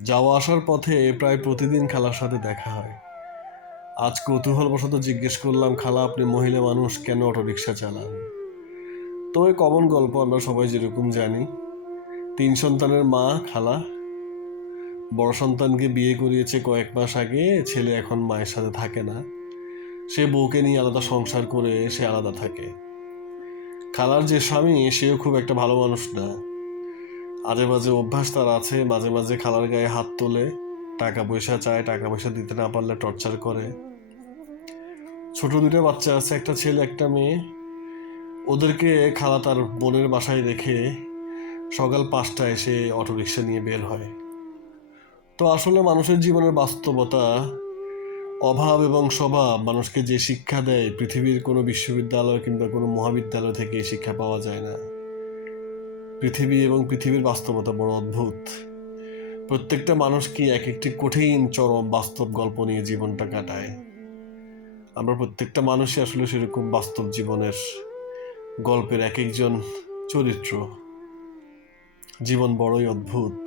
যাওয়া আসার পথে প্রায় প্রতিদিন খালার সাথে দেখা হয়। আজ কৌতূহলবশত জিজ্ঞেস করলাম, খালা আপনি মহিলা মানুষ, কেন অটোরিকশা চালান? তো ওই কমন গল্প আমরা সবাই যেরকম জানি। 3 সন্তানের মা খালা বড় সন্তানকে বিয়ে করিয়েছে কয়েক মাস আগে। ছেলে এখন মায়ের সাথে থাকে না, সে বউকে নিয়ে আলাদা সংসার করে সে আলাদা থাকে। খালার যে স্বামী সেও খুব একটা ভালো মানুষ না। আজে বাজে অভ্যাস তার আছে, মাঝে মাঝে খালার গায়ে হাত তোলে, টাকা পয়সা চায়, টাকা পয়সা দিতে না পারলে টর্চার করে। ছোট 2টা বাচ্চা আছে, একটা ছেলে একটা মেয়ে। ওদেরকে খালা তার বোনের বাসায় রেখে সকাল 5টায় এসে অটোরিকশা নিয়ে বের হয়। তো আসলে মানুষের জীবনের বাস্তবতা, অভাব এবং স্বভাব মানুষকে যে শিক্ষা দেয়, পৃথিবীর কোনো বিশ্ববিদ্যালয় কিংবা কোনো মহাবিদ্যালয় থেকে এই শিক্ষা পাওয়া যায় না। পৃথিবী এবং পৃথিবীর বাস্তবতা বড় অদ্ভুত। প্রত্যেকটা মানুষ কি এক একটি কঠিন চরম বাস্তব গল্প নিয়ে জীবনটা কাটায়। আমরা প্রত্যেকটা মানুষই আসলে সেরকম বাস্তব জীবনের গল্পের এক একজন চরিত্র। জীবন বড়ই অদ্ভুত।